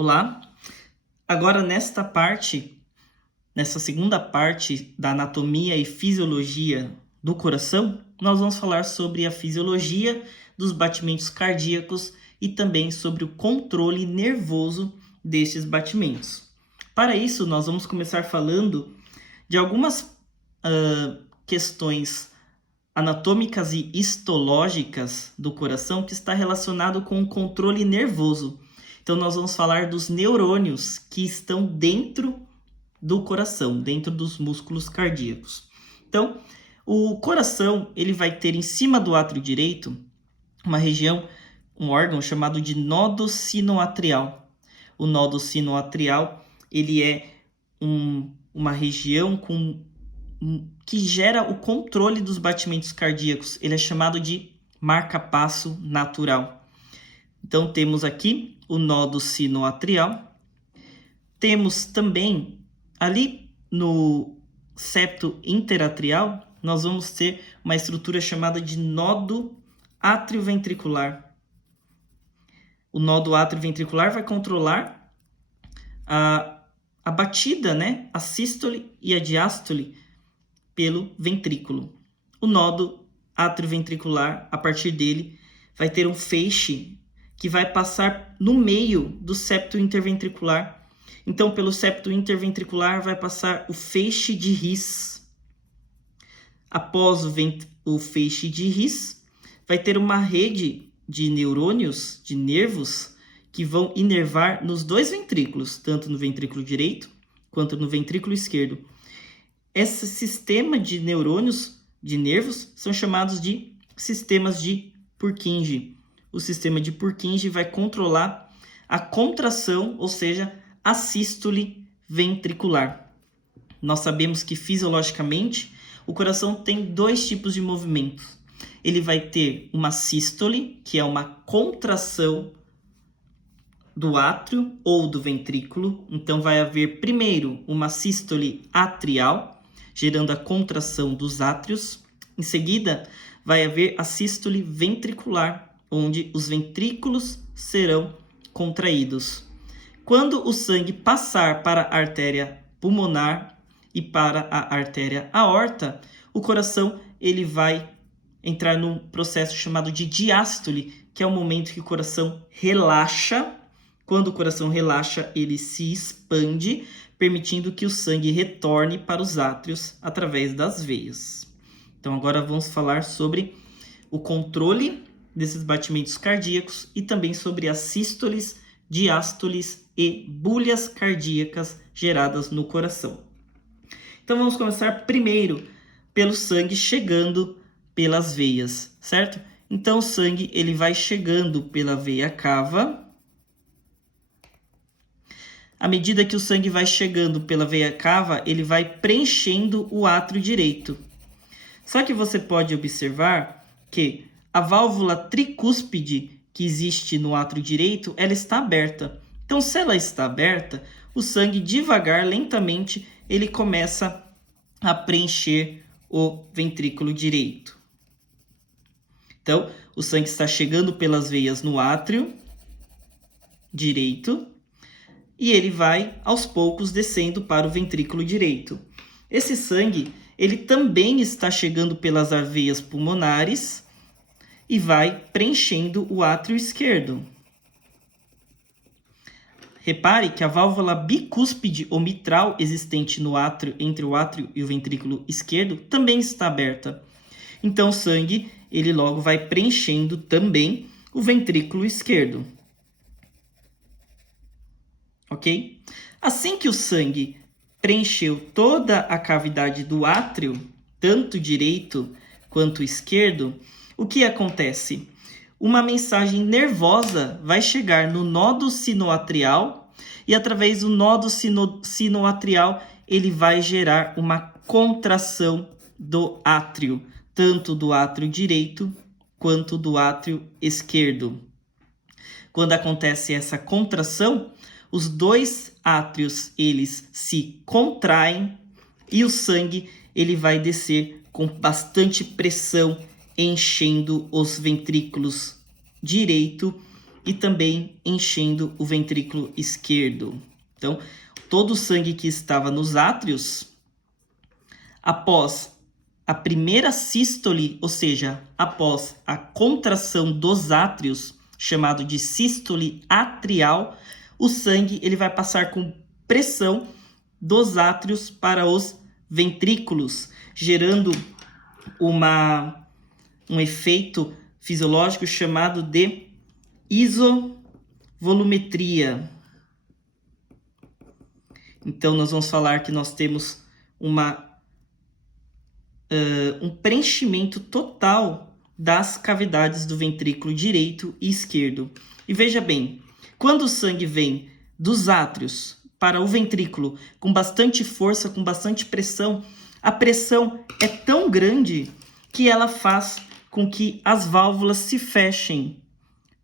Olá, agora nessa segunda parte da anatomia e fisiologia do coração, nós vamos falar sobre a fisiologia dos batimentos cardíacos e também sobre o controle nervoso destes batimentos. Para isso, nós vamos começar falando de algumas questões anatômicas e histológicas do coração que está relacionado com o controle nervoso. Então, nós vamos falar dos neurônios que estão dentro do coração, dentro dos músculos cardíacos. Então, o coração ele vai ter em cima do átrio direito uma região, um órgão chamado de nodo sinoatrial. O nodo sinoatrial ele é uma região que gera o controle dos batimentos cardíacos. Ele é chamado de marca-passo natural. Então, temos aqui o nodo sinoatrial. Temos também, ali no septo interatrial, nós vamos ter uma estrutura chamada de nodo atrioventricular. O nodo atrioventricular vai controlar a batida, né? A sístole e a diástole pelo ventrículo. O nodo atrioventricular, a partir dele, vai ter um feixe que vai passar no meio do septo interventricular. Então, pelo septo interventricular vai passar o feixe de His. Após o feixe de His, vai ter uma rede de neurônios, de nervos, que vão inervar nos dois ventrículos, tanto no ventrículo direito quanto no ventrículo esquerdo. Esse sistema de neurônios, de nervos, são chamados de sistemas de Purkinje. O sistema de Purkinje vai controlar a contração, ou seja, a sístole ventricular. Nós sabemos que fisiologicamente o coração tem dois tipos de movimentos. Ele vai ter uma sístole, que é uma contração do átrio ou do ventrículo. Então vai haver primeiro uma sístole atrial, gerando a contração dos átrios. Em seguida, vai haver a sístole ventricular, onde os ventrículos serão contraídos. Quando o sangue passar para a artéria pulmonar e para a artéria aorta, o coração ele vai entrar num processo chamado de diástole, que é o momento que o coração relaxa. Quando o coração relaxa, ele se expande, permitindo que o sangue retorne para os átrios através das veias. Então, agora vamos falar sobre o controle desses batimentos cardíacos e também sobre as sístoles, diástoles e bulhas cardíacas geradas no coração. Então, vamos começar primeiro pelo sangue chegando pelas veias, certo? Então, o sangue ele vai chegando pela veia cava. À medida que o sangue vai chegando pela veia cava, ele vai preenchendo o átrio direito. Só que você pode observar que a válvula tricúspide que existe no átrio direito, ela está aberta. Então, se ela está aberta, o sangue devagar, lentamente, ele começa a preencher o ventrículo direito. Então, o sangue está chegando pelas veias no átrio direito e ele vai, aos poucos, descendo para o ventrículo direito. Esse sangue, ele também está chegando pelas veias pulmonares e vai preenchendo o átrio esquerdo. Repare que a válvula bicúspide ou mitral existente no átrio, entre o átrio e o ventrículo esquerdo, também está aberta. Então, o sangue, ele logo vai preenchendo também o ventrículo esquerdo. Ok? Assim que o sangue preencheu toda a cavidade do átrio, tanto direito quanto esquerdo, o que acontece? Uma mensagem nervosa vai chegar no nodo sinoatrial e através do nodo sinoatrial ele vai gerar uma contração do átrio, tanto do átrio direito quanto do átrio esquerdo. Quando acontece essa contração, os dois átrios eles se contraem e o sangue ele vai descer com bastante pressão, enchendo os ventrículos direito e também enchendo o ventrículo esquerdo. Então, todo o sangue que estava nos átrios, após a primeira sístole, ou seja, após a contração dos átrios, chamado de sístole atrial, o sangue ele vai passar com pressão dos átrios para os ventrículos, gerando um efeito fisiológico chamado de isovolumetria. Então, nós vamos falar que nós temos um preenchimento total das cavidades do ventrículo direito e esquerdo. E veja bem, quando o sangue vem dos átrios para o ventrículo com bastante força, com bastante pressão, a pressão é tão grande que ela faz com que as válvulas se fechem.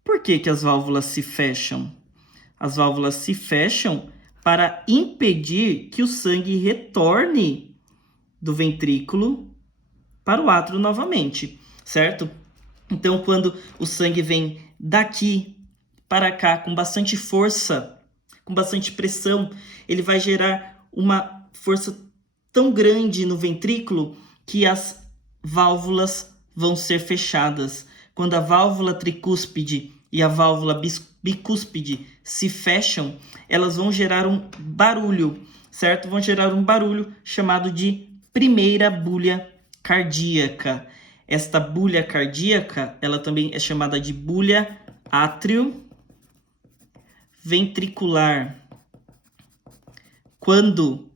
Por que as válvulas se fecham? As válvulas se fecham para impedir que o sangue retorne do ventrículo para o átrio novamente, certo? Então, quando o sangue vem daqui para cá com bastante força, com bastante pressão, ele vai gerar uma força tão grande no ventrículo que as válvulas vão ser fechadas. Quando a válvula tricúspide e a válvula bicúspide se fecham, elas vão gerar um barulho, certo? Vão gerar um barulho chamado de primeira bulha cardíaca. Esta bulha cardíaca, ela também é chamada de bulha atrioventricular. Quando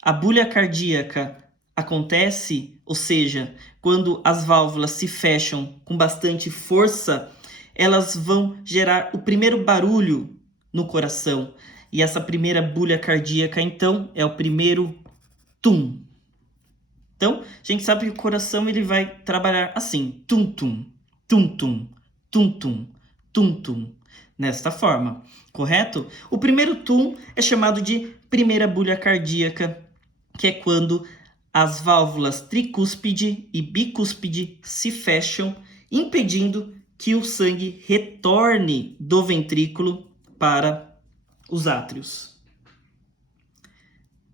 a bulha cardíaca acontece, ou seja, quando as válvulas se fecham com bastante força, elas vão gerar o primeiro barulho no coração. E essa primeira bulha cardíaca, então, é o primeiro tum. Então, a gente sabe que o coração ele vai trabalhar assim, tum-tum, tum-tum, tum-tum, tum-tum, nesta forma, correto? O primeiro tum é chamado de primeira bulha cardíaca, que é quando as válvulas tricúspide e bicúspide se fecham, impedindo que o sangue retorne do ventrículo para os átrios.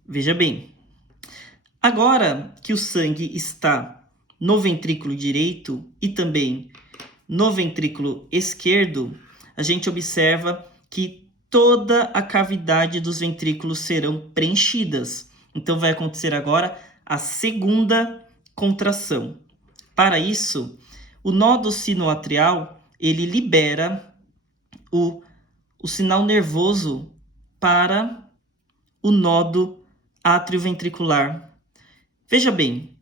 Veja bem, agora que o sangue está no ventrículo direito e também no ventrículo esquerdo, a gente observa que toda a cavidade dos ventrículos serão preenchidas. Então, vai acontecer agora a segunda contração. Para isso, o nódo sinoatrial, ele libera o sinal nervoso para o nódo atrioventricular. Veja bem,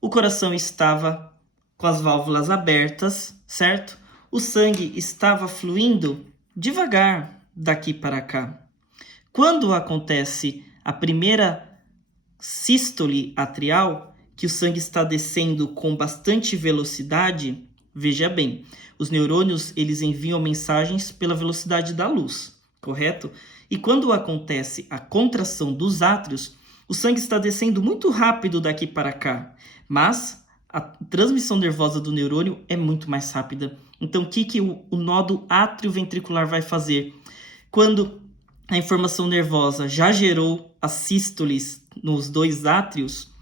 o coração estava com as válvulas abertas, certo? O sangue estava fluindo devagar daqui para cá. Quando acontece a primeira sístole atrial, que o sangue está descendo com bastante velocidade, veja bem, os neurônios eles enviam mensagens pela velocidade da luz, correto? E quando acontece a contração dos átrios, o sangue está descendo muito rápido daqui para cá, mas a transmissão nervosa do neurônio é muito mais rápida. Então, o que o nódo atrioventricular vai fazer? Quando a informação nervosa já gerou as sístoles nos dois átrios,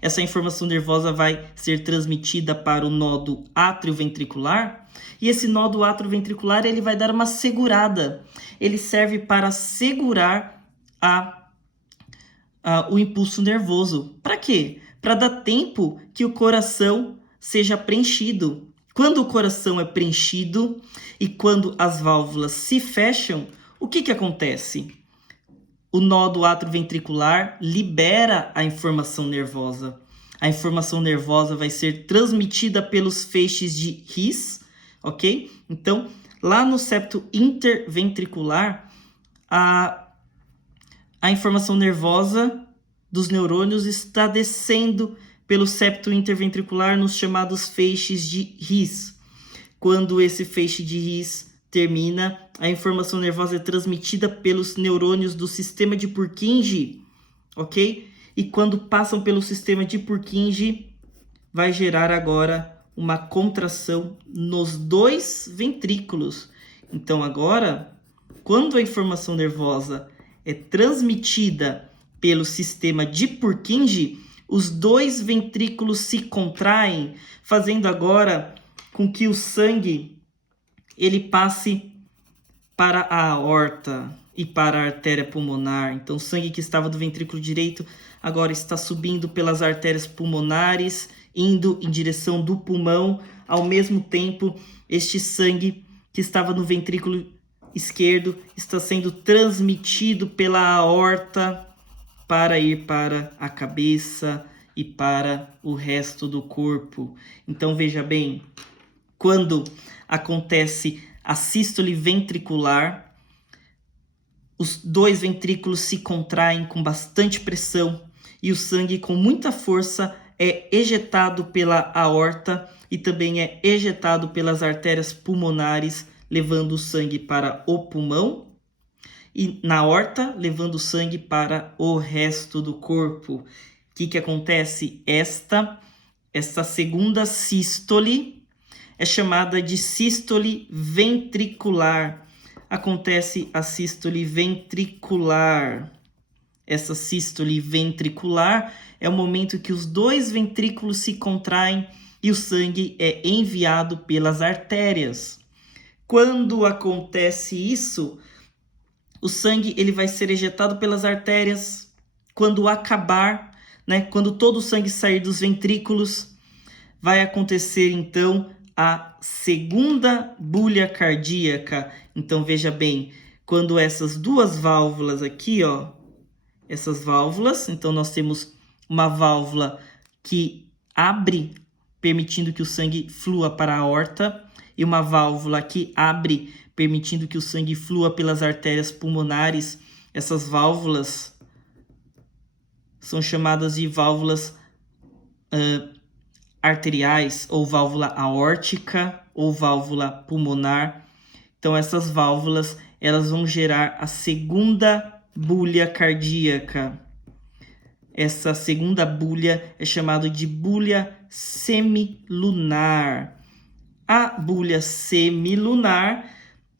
essa informação nervosa vai ser transmitida para o nódo atrioventricular, e esse nódo atrioventricular ele vai dar uma segurada. Ele serve para segurar o impulso nervoso. Para quê? Para dar tempo que o coração seja preenchido. Quando o coração é preenchido e quando as válvulas se fecham, o que acontece? O nódo atrioventricular libera a informação nervosa. A informação nervosa vai ser transmitida pelos feixes de His, ok? Então, lá no septo interventricular, a informação nervosa dos neurônios está descendo pelo septo interventricular nos chamados feixes de His. Quando esse feixe de His termina, a informação nervosa é transmitida pelos neurônios do sistema de Purkinje, ok? E quando passam pelo sistema de Purkinje, vai gerar agora uma contração nos dois ventrículos. Então agora, quando a informação nervosa é transmitida pelo sistema de Purkinje, os dois ventrículos se contraem, fazendo agora com que o sangue ele passe para a aorta e para a artéria pulmonar. Então, o sangue que estava do ventrículo direito agora está subindo pelas artérias pulmonares, indo em direção do pulmão. Ao mesmo tempo, este sangue que estava no ventrículo esquerdo está sendo transmitido pela aorta para ir para a cabeça e para o resto do corpo. Então, veja bem, quando acontece a sístole ventricular, os dois ventrículos se contraem com bastante pressão e o sangue com muita força é ejetado pela aorta e também é ejetado pelas artérias pulmonares, levando o sangue para o pulmão, e na aorta, levando o sangue para o resto do corpo. O que acontece? Esta segunda sístole é chamada de sístole ventricular. Acontece a sístole ventricular. Essa sístole ventricular é o momento que os dois ventrículos se contraem e o sangue é enviado pelas artérias. Quando acontece isso, o sangue ele vai ser ejetado pelas artérias. Quando acabar, quando todo o sangue sair dos ventrículos, vai acontecer então a segunda bulha cardíaca. Então veja bem, quando essas duas válvulas aqui, essas válvulas, então nós temos uma válvula que abre, permitindo que o sangue flua para a aorta, e uma válvula que abre, permitindo que o sangue flua pelas artérias pulmonares. Essas válvulas são chamadas de válvulas arteriais, ou válvula aórtica, ou válvula pulmonar. Então essas válvulas, elas vão gerar a segunda bulha cardíaca. Essa segunda bulha é chamada de bulha semilunar. A bulha semilunar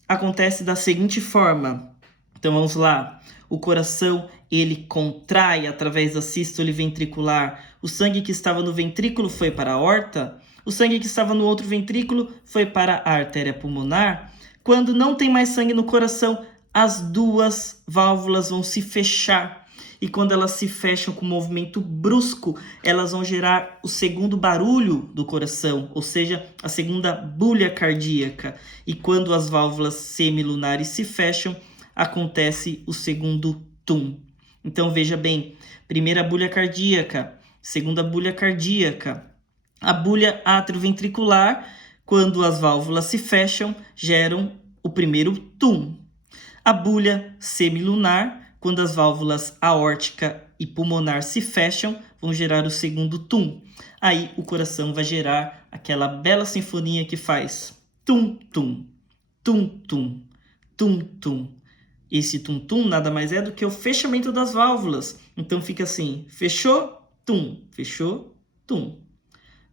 acontece da seguinte forma. Então vamos lá. O coração ele contrai através da sístole ventricular. O sangue que estava no ventrículo foi para a aorta. O sangue que estava no outro ventrículo foi para a artéria pulmonar. Quando não tem mais sangue no coração, as duas válvulas vão se fechar. E quando elas se fecham com um movimento brusco, elas vão gerar o segundo barulho do coração, ou seja, a segunda bulha cardíaca. E quando as válvulas semilunares se fecham, acontece o segundo tum. Então veja bem, primeira bulha cardíaca, segunda bulha cardíaca. A bulha atrioventricular, quando as válvulas se fecham, geram o primeiro tum. A bulha semilunar, quando as válvulas aórtica e pulmonar se fecham, vão gerar o segundo tum. Aí o coração vai gerar aquela bela sinfonia que faz tum-tum, tum-tum, tum-tum. Esse tum-tum nada mais é do que o fechamento das válvulas. Então fica assim, fechou, tum, fechou, tum,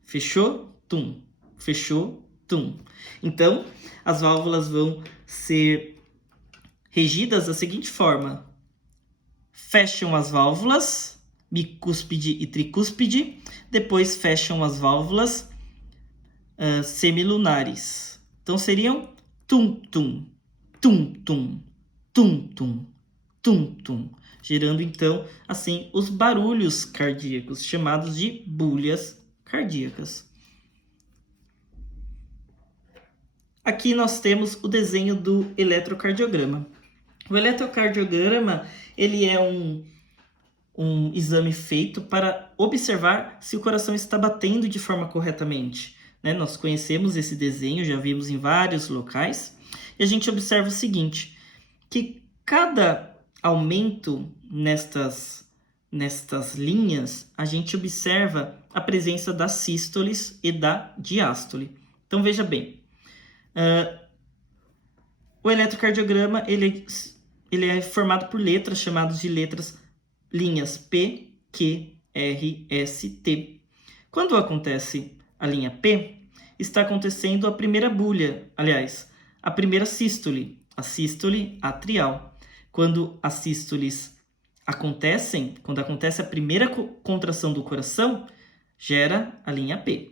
fechou, tum, fechou, tum. Então, as válvulas vão ser regidas da seguinte forma. Fecham as válvulas, bicúspide e tricúspide, depois fecham as válvulas semilunares. Então seriam tum-tum, tum-tum, tum-tum, tum-tum, gerando então assim os barulhos cardíacos, chamados de bulhas cardíacas. Aqui nós temos o desenho do eletrocardiograma. O eletrocardiograma ele é um exame feito para observar se o coração está batendo de forma corretamente. Nós conhecemos esse desenho, já vimos em vários locais, e a gente observa o seguinte, que cada aumento nestas linhas, a gente observa a presença das sístoles e da diástole. Então veja bem, o eletrocardiograma ele é formado por letras chamadas de linhas P, Q, R, S, T. Quando acontece a linha P, está acontecendo a primeira bulha. Aliás, a primeira sístole, a sístole atrial. Quando as sístoles acontecem, quando acontece a primeira contração do coração, gera a linha P.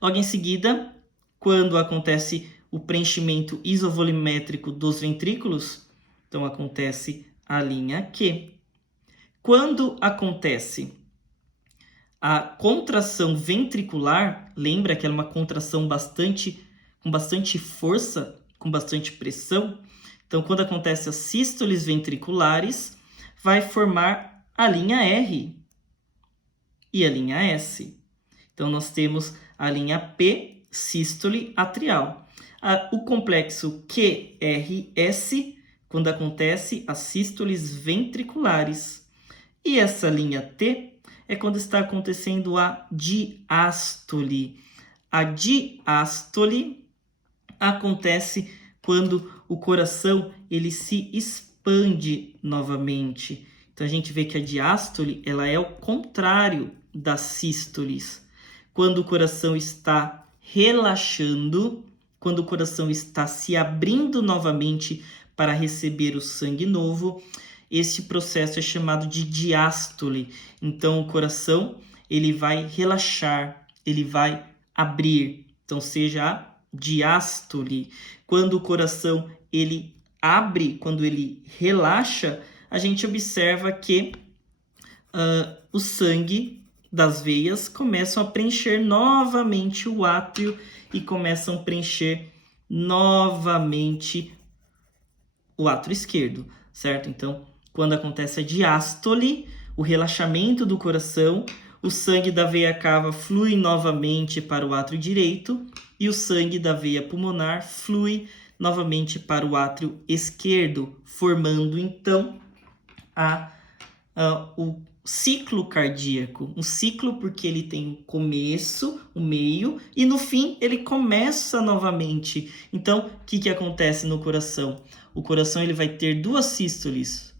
Logo em seguida, quando acontece o preenchimento isovolimétrico dos ventrículos, então acontece a linha Q. Quando acontece a contração ventricular, lembra que é uma contração com bastante força, com bastante pressão? Então, quando acontece as sístoles ventriculares, vai formar a linha R e a linha S. Então, nós temos a linha P, sístole atrial. O complexo QRS, quando acontece as sístoles ventriculares. E essa linha T é quando está acontecendo a diástole. A diástole acontece quando o coração ele se expande novamente. Então a gente vê que a diástole ela é o contrário das sístoles. Quando o coração está relaxando, quando o coração está se abrindo novamente para receber o sangue novo, esse processo é chamado de diástole. Então o coração ele vai relaxar, ele vai abrir. Então seja a diástole. Quando o coração ele abre, quando ele relaxa, a gente observa que o sangue das veias começam a preencher novamente o átrio e começam a preencher novamente o átrio esquerdo, certo? Então, quando acontece a diástole, o relaxamento do coração, o sangue da veia cava flui novamente para o átrio direito e o sangue da veia pulmonar flui novamente para o átrio esquerdo, formando então o ciclo cardíaco. Um ciclo porque ele tem um começo, um meio e no fim ele começa novamente. Então, o que acontece no coração? O coração ele vai ter duas sístoles,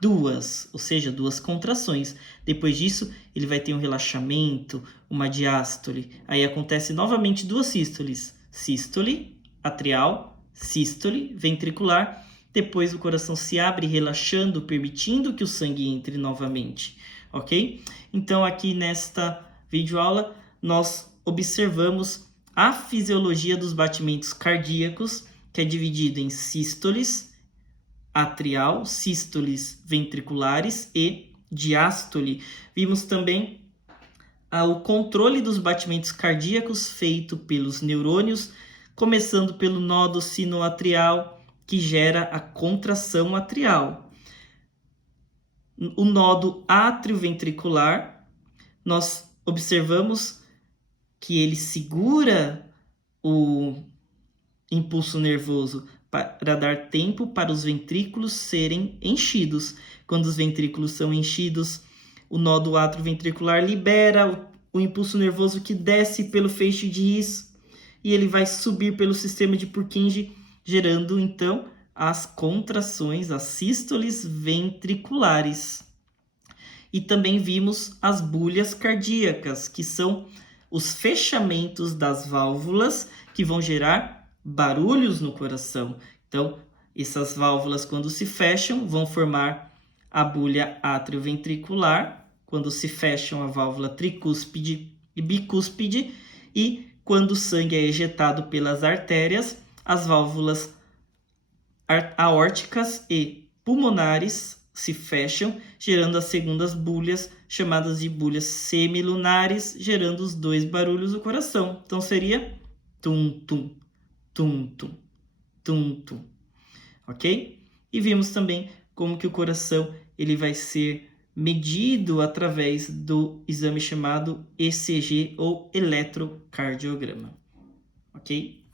duas, ou seja, duas contrações. Depois disso, ele vai ter um relaxamento, uma diástole. Aí acontece novamente duas sístoles, sístole atrial, sístole ventricular. Depois o coração se abre relaxando, permitindo que o sangue entre novamente, ok? Então aqui nesta videoaula nós observamos a fisiologia dos batimentos cardíacos, que é dividido em sístoles atrial, sístoles ventriculares e diástole. Vimos também o controle dos batimentos cardíacos feito pelos neurônios, começando pelo nódo sinoatrial, que gera a contração atrial. O nódo atrioventricular, nós observamos que ele segura o impulso nervoso para dar tempo para os ventrículos serem enchidos. Quando os ventrículos são enchidos, o nódo atrioventricular libera o impulso nervoso que desce pelo feixe de His e ele vai subir pelo sistema de Purkinje, gerando então as contrações, as sístoles ventriculares. E também vimos as bulhas cardíacas, que são os fechamentos das válvulas que vão gerar barulhos no coração. Então, essas válvulas, quando se fecham, vão formar a bulha atrioventricular. Quando se fecham, a válvula tricúspide e bicúspide. E quando o sangue é ejetado pelas artérias, as válvulas aórticas e pulmonares se fecham, gerando as segundas bulhas, chamadas de bulhas semilunares, gerando os dois barulhos do coração. Então seria tum-tum, tum-tum, tum-tum, ok? E vimos também como que o coração ele vai ser medido através do exame chamado ECG ou eletrocardiograma, ok?